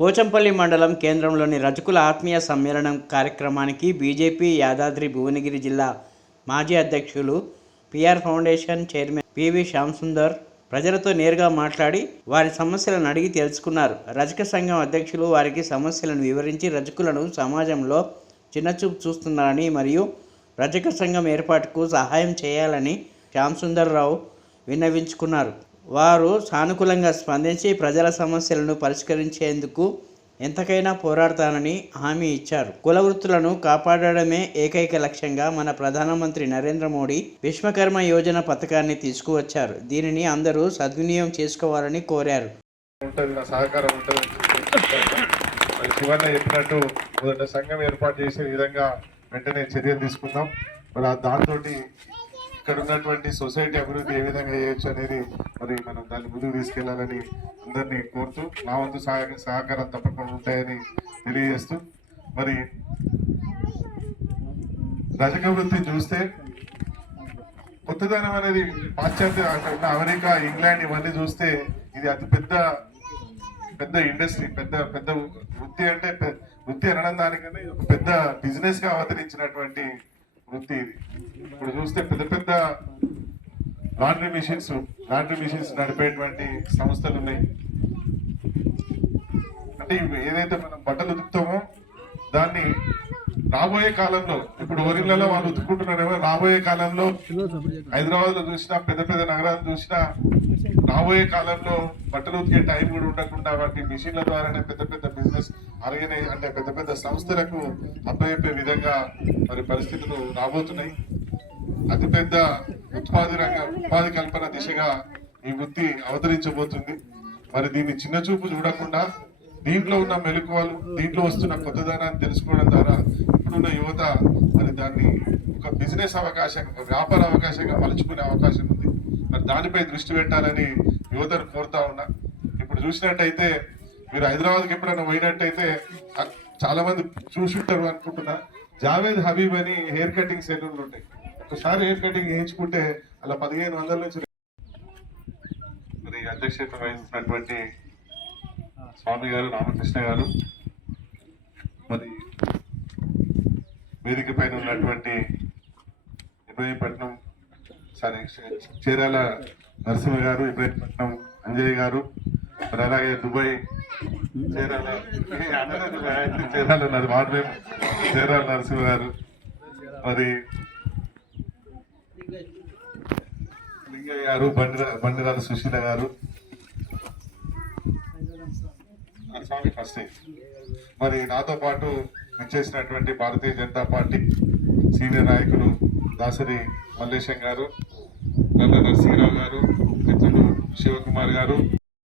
పోచంపల్లి మండలం కేంద్రంలోని రజకుల ఆత్మీయ సమ్మేళనం కార్యక్రమానికి బీజేపీ యాదాద్రి భువనగిరి జిల్లా మాజీ అధ్యక్షులు PR foundation chairman PV Shyamsundar ప్రజలతో నేరుగా మాట్లాడి వారి సమస్యలను అడిగి తెలుసుకున్నారు. రజక సంఘం అధ్యక్షులు వారికి సమస్యలను వివరించి రజకులను సమాజంలో చిన్నచూపు చూస్తున్నారని మరియు రజక సంఘం ఏర్పాటుకు సహాయం చేయాలని శ్యాంసుందర్రావు విన్నవించుకున్నారు. వారు సానుకూలంగా స్పందించి ప్రజల సమస్యలను పరిష్కరించేందుకు ఎంతకైనా పోరాడతానని హామీ ఇచ్చారు. కుల వృత్తులను కాపాడడమే ఏకైక లక్ష్యంగా మన ప్రధానమంత్రి నరేంద్ర మోడీ విశ్వకర్మ యోజన పథకాన్ని తీసుకువచ్చారు. దీనిని అందరూ సద్వినియోగం చేసుకోవాలని కోరారు. చెప్పినట్టు మొదట సంఘం ఏర్పాటు చేసే విధంగా వెంటనే చర్యలు తీసుకుందాం. మరి దాంతో ఇక్కడ ఉన్నటువంటి సొసైటీ అభివృద్ధి ఏ విధంగా చేయొచ్చు అనేది మరి మనం దాన్ని ముందుకు తీసుకెళ్లాలని అందరినీ కోరుతూ నా వంతు సహకారం తప్పకుండా ఉంటాయని తెలియజేస్తూ, మరి రజక వృత్తి చూస్తే కొత్తదనం అనేది పాశ్చాత్య అమెరికా, ఇంగ్లాండ్ ఇవన్నీ చూస్తే ఇది అతి పెద్ద ఇండస్ట్రీ, పెద్ద వృత్తి. అంటే వృత్తి అనడం దానికన్నా ఒక పెద్ద బిజినెస్ గా అవతరించినటువంటి వృత్తి ఇది. ఇప్పుడు చూస్తే పెద్ద లాండ్రీ మిషన్స్ నడిపేటువంటి సంస్థలు ఉన్నాయి. అంటే ఏదైతే మనం బట్టలు ఉతుకుతామో దాన్ని రాబోయే కాలంలో, ఇప్పుడు ఊరిళ్లలో వాళ్ళు ఉతుక్కుంటున్నారేమో, రాబోయే కాలంలో హైదరాబాద్ లో చూసినా, పెద్ద నగరాలు చూసినా, రాబోయే కాలంలో బట్టలు ఉతికే టైం కూడా ఉండకుండా వాటి మిషన్ల ద్వారానే పెద్ద బిజినెస్ అంటే పెద్ద సంస్థలకు అప్పచెప్పే విధంగా మరి పరిస్థితులు రాబోతున్నాయి. అతిపెద్ద ఉపాధి కల్పన దిశగా ఈ వృత్తి అవతరించబోతుంది. మరి దీన్ని చిన్న చూపు చూడకుండా దీంట్లో ఉన్న మెలకువలు, దీంట్లో వస్తున్న కొత్తదనాన్ని తెలుసుకోవడం ద్వారా ఇప్పుడున్న యువత మరి దాన్ని ఒక బిజినెస్ అవకాశంగా, ఒక వ్యాపార అవకాశంగా మలుచుకునే అవకాశం ఉంది. మరి దానిపై దృష్టి పెట్టాలని యువతను కోరుతా ఉన్నా. ఇప్పుడు చూసినట్టయితే మీరు హైదరాబాద్కి ఎప్పుడైనా పోయినట్టయితే చాలా మంది చూసుంటారు అనుకుంటున్నా, జావేద్ హబీబ్ అని హెయిర్ కటింగ్ సెలూన్లు ఉంటాయి. ఒకసారి హెయిర్ కటింగ్ చేయించుకుంటే అలా 1500 నుంచి. మరి అధ్యక్షత వహించినటువంటి స్వామి గారు, రామకృష్ణ గారు, మరి వేదిక పైన ఉన్నటువంటి ఇబ్రహీంపట్నం చీరాల నరసింహ గారు, ఇబ్రహీంపట్నం అంజయ్ గారు, మరి అలాగే దుబాయ్ చీరాల నరసింహ గారు, మరి లింగయ్య గారు, బండిరాల సుశీల గారు, స్వామి ఫస్ట్. మరి నాతో పాటు విచ్చేసినటువంటి భారతీయ జనతా పార్టీ సీనియర్ నాయకులు దాసరి మల్లేశం గారు, నల్ల నరసింహరావు గారు, మిత్రులు శివకుమార్ గారు,